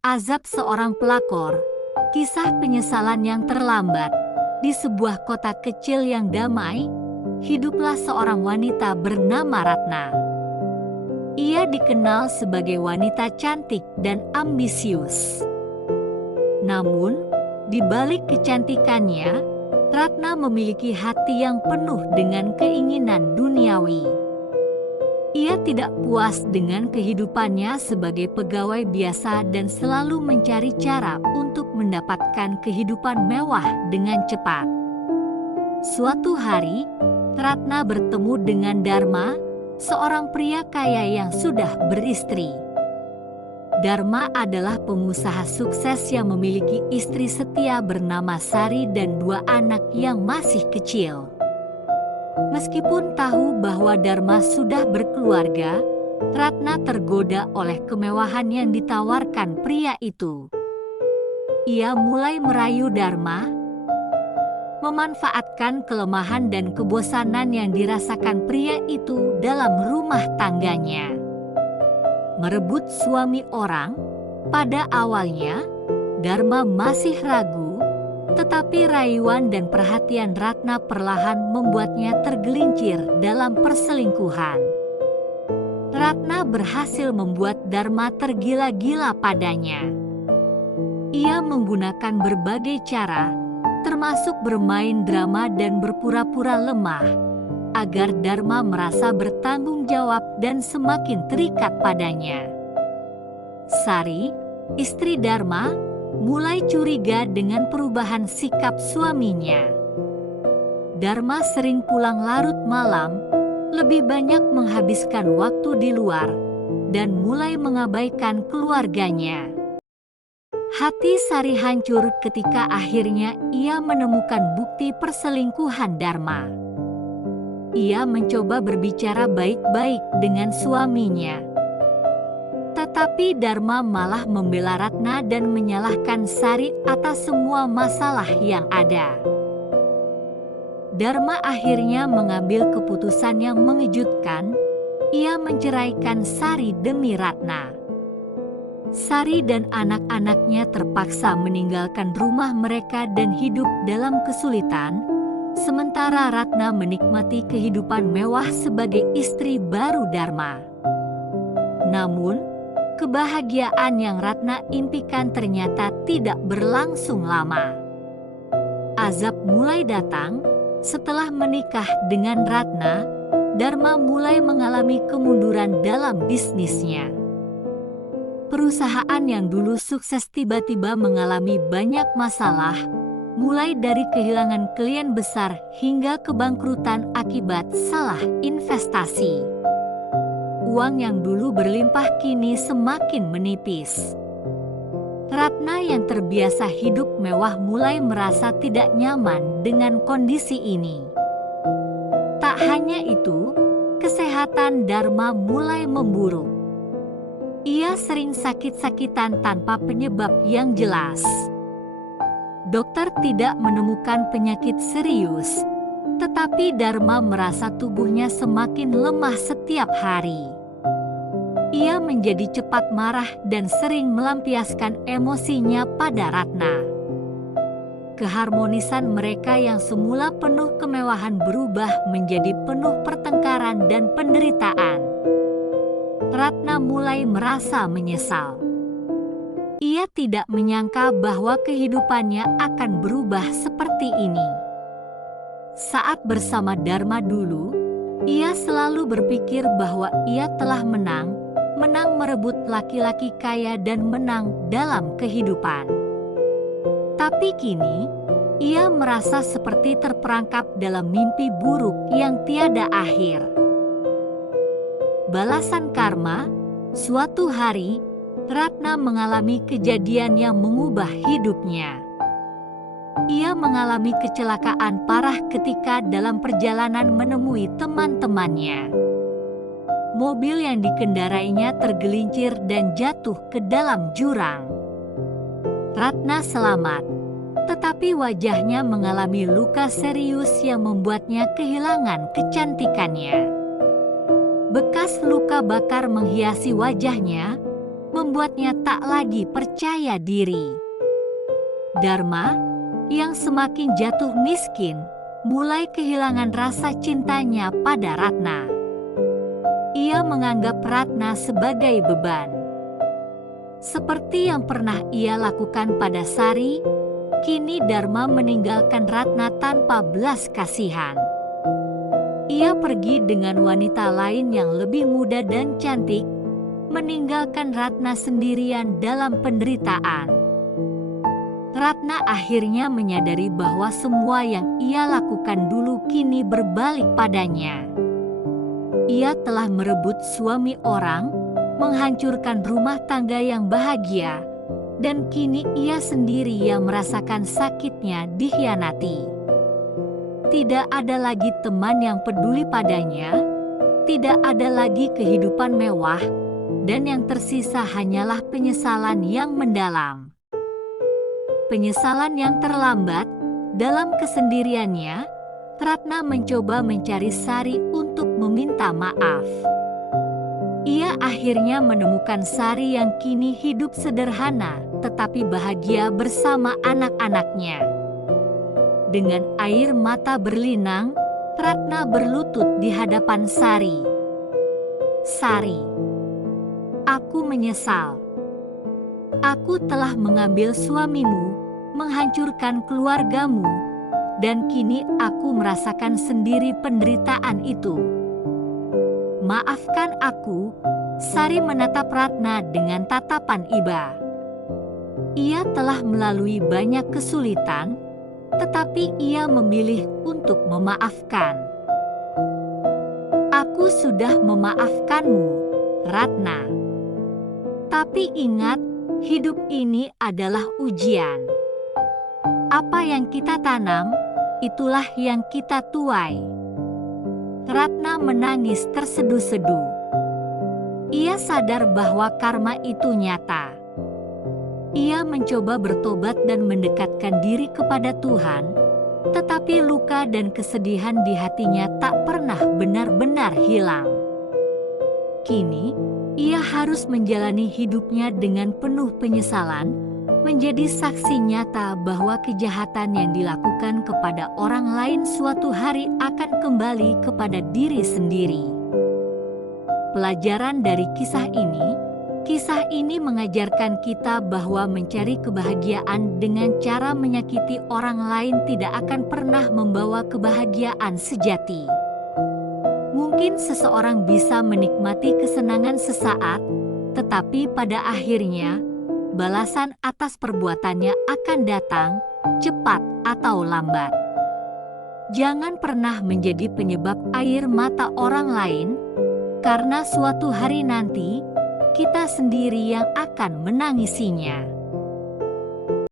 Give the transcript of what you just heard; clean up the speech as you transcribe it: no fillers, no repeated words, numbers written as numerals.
Azab seorang pelakor, kisah penyesalan yang terlambat. Di sebuah kota kecil yang damai, hiduplah seorang wanita bernama Ratna. Ia dikenal sebagai wanita cantik dan ambisius. Namun, di balik kecantikannya, Ratna memiliki hati yang penuh dengan keinginan duniawi. Ia tidak puas dengan kehidupannya sebagai pegawai biasa dan selalu mencari cara untuk mendapatkan kehidupan mewah dengan cepat. Suatu hari, Ratna bertemu dengan Dharma, seorang pria kaya yang sudah beristri. Dharma adalah pengusaha sukses yang memiliki istri setia bernama Sari dan 2 anak yang masih kecil. Meskipun tahu bahwa Dharma sudah berkeluarga, Ratna tergoda oleh kemewahan yang ditawarkan pria itu. Ia mulai merayu Dharma, memanfaatkan kelemahan dan kebosanan yang dirasakan pria itu dalam rumah tangganya. Merebut suami orang, pada awalnya Dharma masih ragu. Tetapi rayuan dan perhatian Ratna perlahan membuatnya tergelincir dalam perselingkuhan. Ratna berhasil membuat Dharma tergila-gila padanya. Ia menggunakan berbagai cara, termasuk bermain drama dan berpura-pura lemah, agar Dharma merasa bertanggung jawab dan semakin terikat padanya. Sari, istri Dharma, mulai curiga dengan perubahan sikap suaminya. Dharma sering pulang larut malam, lebih banyak menghabiskan waktu di luar, dan mulai mengabaikan keluarganya. Hati Sari hancur ketika akhirnya ia menemukan bukti perselingkuhan Dharma. Ia mencoba berbicara baik-baik dengan suaminya. Tetapi Dharma malah membela Ratna dan menyalahkan Sari atas semua masalah yang ada. Dharma akhirnya mengambil keputusan yang mengejutkan. Ia menceraikan Sari demi Ratna. Sari dan anak-anaknya terpaksa meninggalkan rumah mereka dan hidup dalam kesulitan, sementara Ratna menikmati kehidupan mewah sebagai istri baru Dharma. Namun, kebahagiaan yang Ratna impikan ternyata tidak berlangsung lama. Azab mulai datang setelah menikah dengan Ratna. Dharma mulai mengalami kemunduran dalam bisnisnya. Perusahaan yang dulu sukses tiba-tiba mengalami banyak masalah, mulai dari kehilangan klien besar hingga kebangkrutan akibat salah investasi. Uang yang dulu berlimpah kini semakin menipis. Ratna yang terbiasa hidup mewah mulai merasa tidak nyaman dengan kondisi ini. Tak hanya itu, kesehatan Dharma mulai memburuk. Ia sering sakit-sakitan tanpa penyebab yang jelas. Dokter tidak menemukan penyakit serius, tetapi Dharma merasa tubuhnya semakin lemah setiap hari. Ia menjadi cepat marah dan sering melampiaskan emosinya pada Ratna. Keharmonisan mereka yang semula penuh kemewahan berubah menjadi penuh pertengkaran dan penderitaan. Ratna mulai merasa menyesal. Ia tidak menyangka bahwa kehidupannya akan berubah seperti ini. Saat bersama Dharma dulu, ia selalu berpikir bahwa ia telah menang merebut laki-laki kaya dan menang dalam kehidupan. Tapi kini, ia merasa seperti terperangkap dalam mimpi buruk yang tiada akhir. Balasan karma, suatu hari, Ratna mengalami kejadian yang mengubah hidupnya. Ia mengalami kecelakaan parah ketika dalam perjalanan menemui teman-temannya. Mobil yang dikendarainya tergelincir dan jatuh ke dalam jurang. Ratna selamat, tetapi wajahnya mengalami luka serius yang membuatnya kehilangan kecantikannya. Bekas luka bakar menghiasi wajahnya, membuatnya tak lagi percaya diri. Dharma, yang semakin jatuh miskin, mulai kehilangan rasa cintanya pada Ratna. Ia menganggap Ratna sebagai beban. Seperti yang pernah ia lakukan pada Sari, kini Dharma meninggalkan Ratna tanpa belas kasihan. Ia pergi dengan wanita lain yang lebih muda dan cantik, meninggalkan Ratna sendirian dalam penderitaan. Ratna akhirnya menyadari bahwa semua yang ia lakukan dulu kini berbalik padanya. Ia telah merebut suami orang, menghancurkan rumah tangga yang bahagia, dan kini ia sendiri yang merasakan sakitnya dikhianati. Tidak ada lagi teman yang peduli padanya, tidak ada lagi kehidupan mewah, dan yang tersisa hanyalah penyesalan yang mendalam. Penyesalan yang terlambat. Dalam kesendiriannya, Ratna mencoba mencari Sari untuk meminta maaf. Ia akhirnya menemukan Sari yang kini hidup sederhana tetapi bahagia bersama anak-anaknya. Dengan air mata berlinang, Ratna berlutut di hadapan Sari. "Sari, aku menyesal. Aku telah mengambil suamimu, menghancurkan keluargamu, dan kini aku merasakan sendiri penderitaan itu. Maafkan aku." Sari menatap Ratna dengan tatapan iba. Ia telah melalui banyak kesulitan, tetapi ia memilih untuk memaafkan. "Aku sudah memaafkanmu, Ratna. Tapi ingat, hidup ini adalah ujian. Apa yang kita tanam, itulah yang kita tuai." Ratna menangis terseduh-seduh. Ia sadar bahwa karma itu nyata. Ia mencoba bertobat dan mendekatkan diri kepada Tuhan, tetapi luka dan kesedihan di hatinya tak pernah benar-benar hilang. Kini, ia harus menjalani hidupnya dengan penuh penyesalan, menjadi saksi nyata bahwa kejahatan yang dilakukan kepada orang lain suatu hari akan kembali kepada diri sendiri. Pelajaran dari kisah ini mengajarkan kita bahwa mencari kebahagiaan dengan cara menyakiti orang lain tidak akan pernah membawa kebahagiaan sejati. Mungkin seseorang bisa menikmati kesenangan sesaat, tetapi pada akhirnya balasan atas perbuatannya akan datang, cepat atau lambat. Jangan pernah menjadi penyebab air mata orang lain, karena suatu hari nanti kita sendiri yang akan menangisinya.